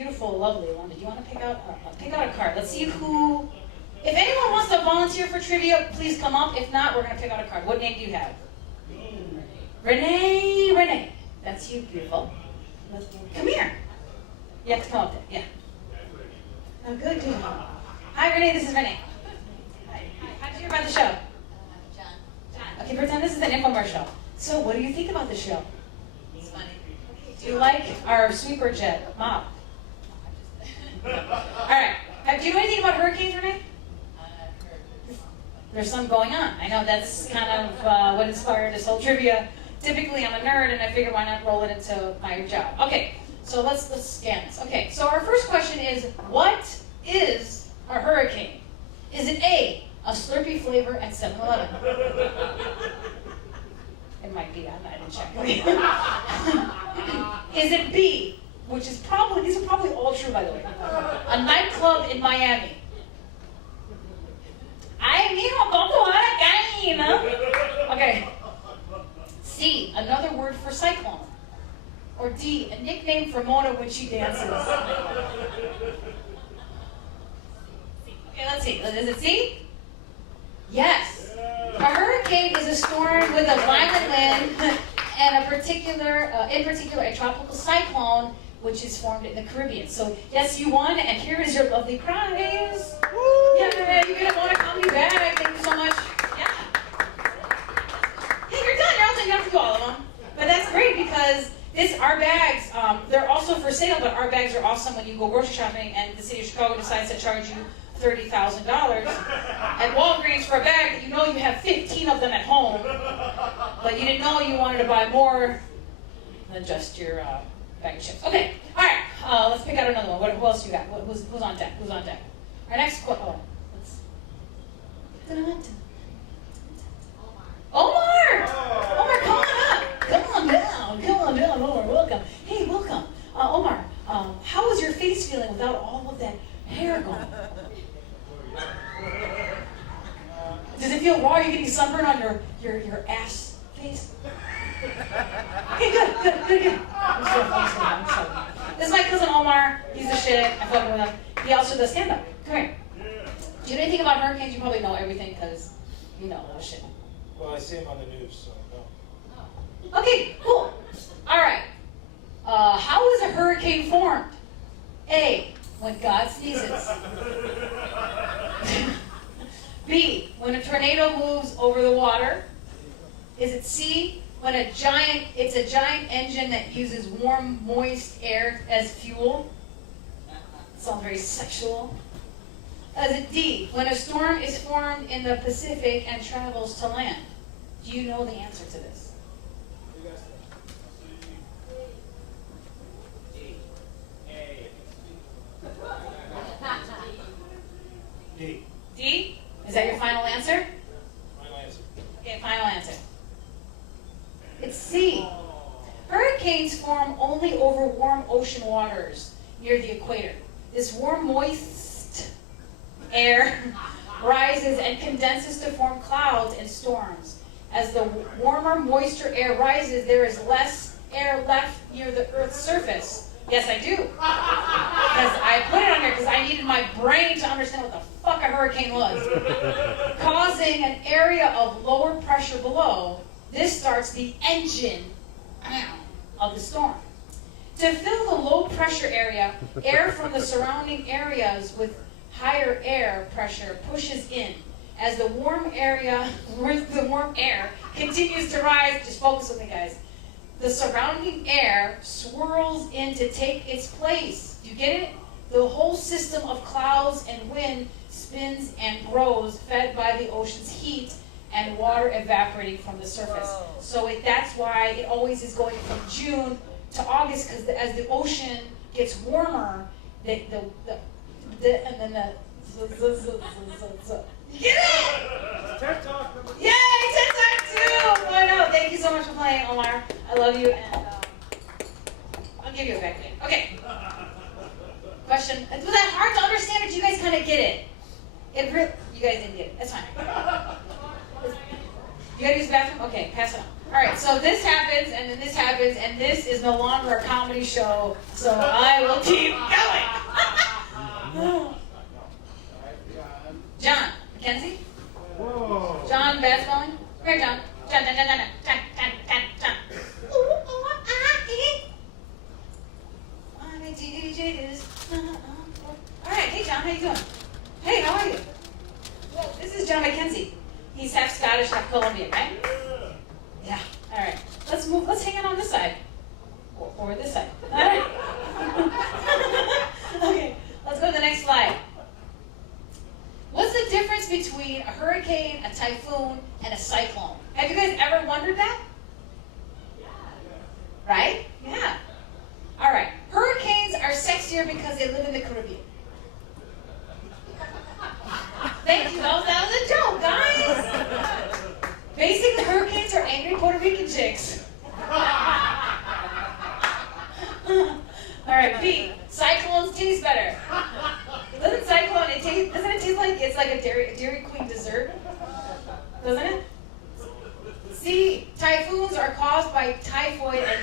beautiful, lovely one. Do you want to pick out a card? Let's see who. If anyone wants to volunteer for trivia, please come up. If not, we're going to pick out a card. What name do you have? Renee. Renee. That's you, beautiful. Come here. You have to come up there. Yeah. Oh, good. Hi, Renee. This is Renee. Hi. How did you hear about the show? John. Okay, pretend this is an infomercial. So, what do you think about the show? It's funny. Do you like our sweeper jet mop? All right. Do you know anything about hurricanes, Renee? There's some going on. I know that's kind of what inspired this whole trivia. Typically, I'm a nerd, and I figured why not roll it into my job. Okay, so let's scan this. Okay, so our first question is, what is a hurricane? Is it A, a Slurpee flavor at 7-Eleven? It might be. I didn't check. Is it B, which is probably, these are probably all true, by the way, a nightclub in Miami? Ay, mijo, ¿cómo va la caña? Okay. C, another word for cyclone. Or D, a nickname for Mona when she dances. Okay, let's see. Is it C? Yes. A hurricane is a storm with a violent wind and in particular, a tropical cyclone, which is formed in the Caribbean. So, yes, you won, and here is your lovely prize. Yeah, you're going to want to call me back. Thank you so much. Yeah. Hey, you're done. You're all done. You don't have to do all of them. But that's great because our bags, they're also for sale, but our bags are awesome when you go grocery shopping and the city of Chicago decides to charge you $30,000 at Walgreens for a bag that you know you have 15 of them at home, but you didn't know you wanted to buy more than just your bag of chips. Okay, all right, let's pick out another one. Who else you got? Who's on deck? Who's on deck? Our next question. Omar! Omar, come on up. Come on down, Omar. Welcome. Hey, welcome. Omar, how is your face feeling without all of that hair going? Does it feel raw? Are you getting sunburn on your ass face? Okay, good. I'm sorry. This is my cousin Omar. He's the shit. I fucking with him. He also does stand-up. Come here. Do you know anything about hurricanes? You probably know everything because you know all the shit. Well, I see him on the news, so I know. Okay, cool. All right. How is a hurricane formed? A, when God sneezes. B, when a tornado moves over the water. Is it C, when it's a giant engine that uses warm, moist air as fuel? Sounds very sexual. Is it D, when a storm is formed in the Pacific and travels to land? Do you know the answer to this? D. D? Is that your final answer? Final answer. Okay, final answer. It's C. Hurricanes form only over warm ocean waters near the equator. This warm, moist air rises and condenses to form clouds and storms. As the warmer, moister air rises, there is less air left near the Earth's surface. Yes, I do. Because I put it on here because I needed my brain to understand what the fuck a hurricane was. Causing an area of lower pressure below. This starts the engine of the storm. To fill the low pressure area, air from the surrounding areas with higher air pressure pushes in. As the warm air continues to rise, just focus with me, guys. The surrounding air swirls in to take its place. Do you get it? The whole system of clouds and wind spins and grows, fed by the ocean's heat and water evaporating from the surface. Whoa. So that's why it always is going from June to August, because as the ocean gets warmer, you get it? TED Talk number 2. Yay, TED Talk 2! I know. Thank you so much for playing, Omar. I love you, and I'll give you a back then. Okay. Question. Was that hard to understand, or do you guys kind of get it? You guys didn't get it. That's fine. You gotta use the bathroom? Okay, pass it on. Alright, so this happens, and then this happens, and this is no longer a comedy show, so I will keep going. All right, hey John, how you doing? Hey, how are you? Well, this is John McKenzie. He's half Scottish, half Colombian, right? Yeah. All right. Let's move. Let's hang out on this side, or this side. All right. Okay. Let's go to the next slide. What's the difference between a hurricane, a typhoon, and a cyclone? Have you guys ever wondered that? Right? Yeah. All right. Hurricanes are sexier because they live in the Caribbean. Thank you. That was a joke, guys. Basically, hurricanes are angry Puerto Rican chicks. All right. B. Cyclones taste better. Doesn't cyclone? Doesn't it taste like it's like a Dairy Queen dessert? Doesn't it? C. Typhoons are caused by typhoid and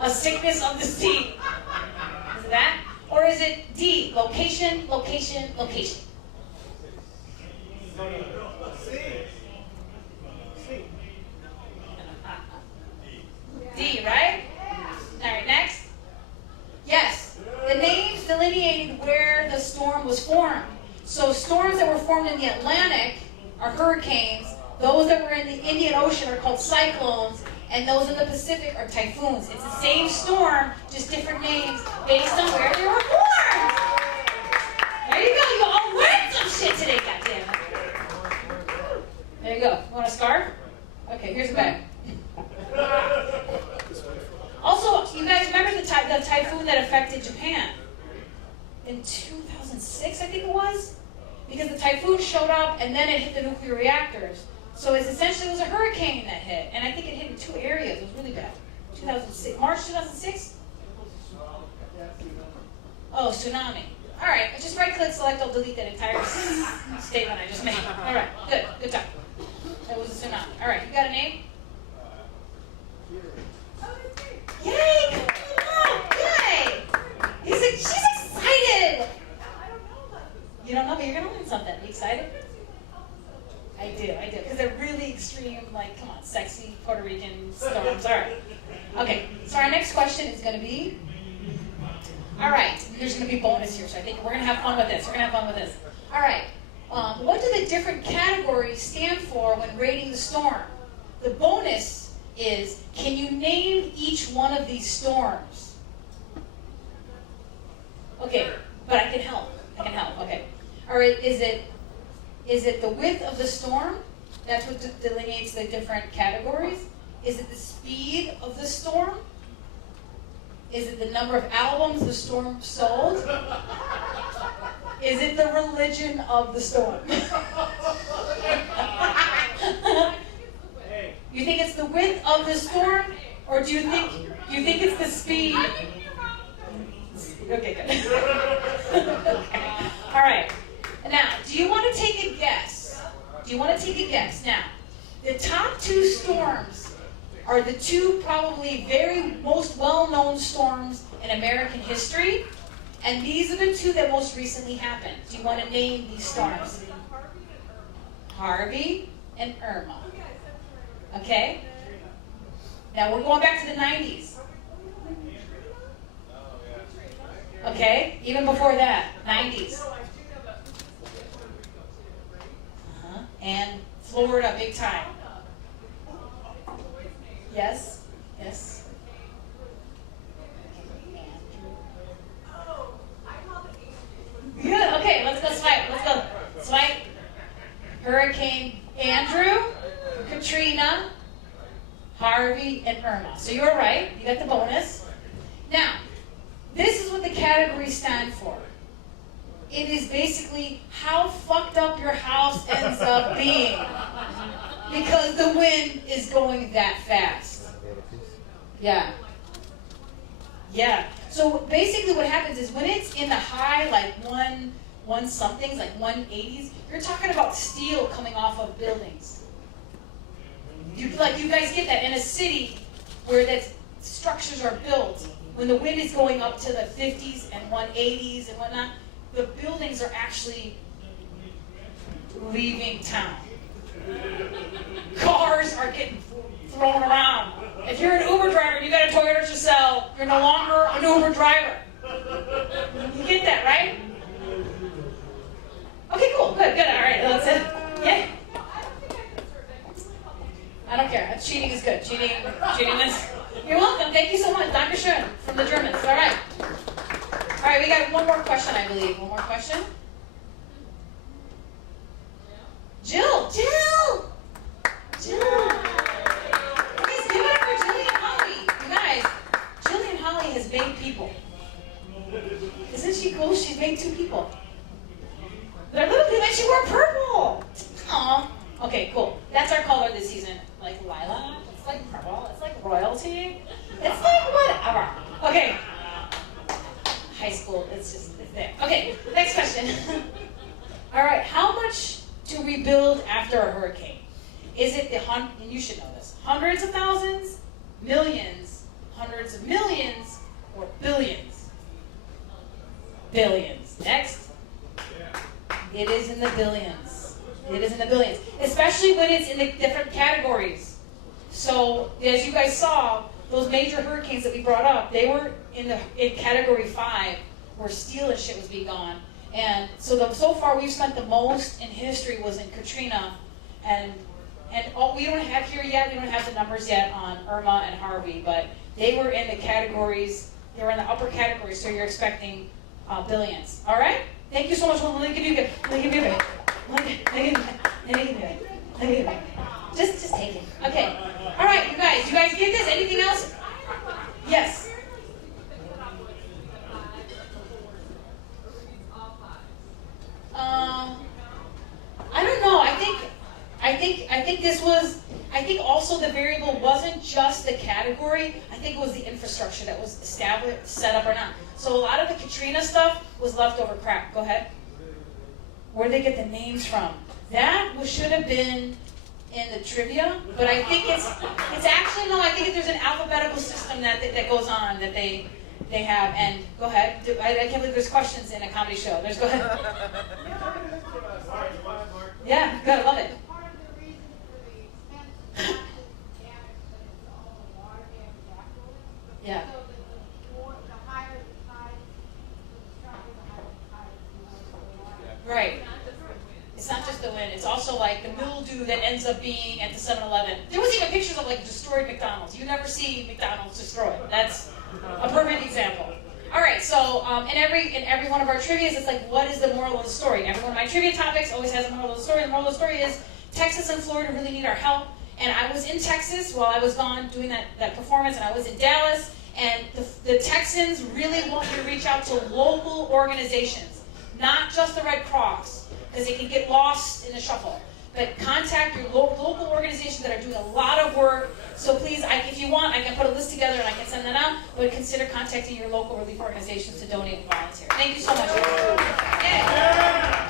a sickness of the sea. Is it that? Or is it D. Location, location, location? D, right? All right, next. Yes, the names delineated where the storm was formed. So storms that were formed in the Atlantic are hurricanes. Those that were in the Indian Ocean are called cyclones. And those in the Pacific are typhoons. It's the same storm, just different names based on where they were formed. There you go. You all learned some shit today, goddammit. There you go. You want a scarf? Okay, here's a bag. Also, you guys remember the typhoon that affected Japan? In 2006, I think it was? Because the typhoon showed up and then it hit the nuclear reactors. So it was a hurricane that hit. And I think it hit in 2 areas. It was really bad. 2006. March 2006? Oh, tsunami. All right. I just right-click, select, I'll delete that entire statement I just made. All right. Good. Good job. That was a tsunami. All right. You got a name? Yay! Come on! Yay! She's excited! You don't know, but you're going to learn something. Are you excited? I do. Because they're really extreme, like, come on, sexy Puerto Rican storms. All right. Okay, so our next question is going to be, all right, there's going to be bonus here, so I think we're going to have fun with this. All right, what do the different categories stand for when rating the storm? The bonus is, can you name each one of these storms? Okay, but I can help. Okay. All right, is it the width of the storm? That's what delineates the different categories. Is it the speed of the storm? Is it the number of albums the storm sold? Is it the religion of the storm? You think it's the width of the storm, or do you think it's the speed? Okay, good. Okay. All right. Now, do you want to take a guess? Now, the top 2 storms are the 2 probably very most well-known storms in American history, and these are the 2 that most recently happened. Do you want to name these storms? Harvey and Irma. Okay? Now, we're going back to the 90s. Okay? Even before that, 90s. And Florida, big time. Yes? Good, okay, let's go swipe. Hurricane Andrew, Katrina, Harvey, and Irma. So you're right, you got the bonus. Now, this is what the categories stand for. It is basically how fucked up your house ends up being. Because the wind is going that fast. Yeah. So basically what happens is when it's in the high, like one somethings, like 180s, you're talking about steel coming off of buildings. You guys get that in a city where that structures are built. When the wind is going up to the 50s and 180s and whatnot, the buildings are actually leaving town. Cars are getting thrown around. If you're an Uber driver and you got a Toyota Tercel, you're no longer an Uber driver. good. All right, that's it. Yeah. I don't care. Cheating is good. Cheating is. You're welcome. Thank you so much, Dr. Schön from the Germans. All right. All right, we got one more question, I believe. One more question. Jill. Jill. Please give it up for Jillian Holly. You guys, Jillian Holly has made people. Isn't she cool? She's made 2 people. They're little people and she wore purple. Aw. Okay, cool. That's our color this season. Like lilac. It's like purple. It's like royalty. It's like whatever. Okay. High school. It's there. Okay, next question. All right. How much do we build after a hurricane? Is it and you should know this, hundreds of thousands, millions, hundreds of millions, or billions? Billions. Next. It is in the billions. It is in the billions. Especially when it's in the different categories. So, as you guys saw, those major hurricanes that we brought up, they were in category 5, where steel and shit was being gone. And so far we've spent the most in history was in Katrina, and we don't have here yet, we don't have the numbers yet on Irma and Harvey, but they were in the categories, they were in the upper categories, so you're expecting billions. All right? Thank you so much. Let me give you a bit. Just take it. Okay. All right, you guys get this? Anything else? Yes. I don't know. I think also the variable wasn't just the category. I think it was the infrastructure that was established, set up or not. So a lot of the Katrina stuff was leftover crap. Go ahead. Where did they get the names from? That should have been in the trivia, but I think it's actually no. I think there's an alphabetical system that goes on that they have. And go ahead. I can't believe there's questions in a comedy show. Go ahead. Yeah, good. I love it. Part of the reason for the expense is not just damage, but it's all the water damage afterwards. Yeah. So the higher the tide, the stronger the higher the tide, the water. Right. It's not just the wind. It's also like the mildew that ends up being at the 7-Eleven. There was even pictures of like destroyed McDonald's. You never see McDonald's destroyed. That's a perfect example. All right, so in every one of our trivias, it's like, what is the moral of the story? Every one of my trivia topics always has a moral of the story. The moral of the story is Texas and Florida really need our help. And I was in Texas while I was gone doing that performance, and I was in Dallas. And the Texans really want you to reach out to local organizations, not just the Red Cross, because it can get lost in the shuffle. But contact your local organizations that are doing a lot of work. So please, if you want, I can put a list together and I can send that out. But consider contacting your local relief organizations to donate and volunteer. Thank you so much. Yeah.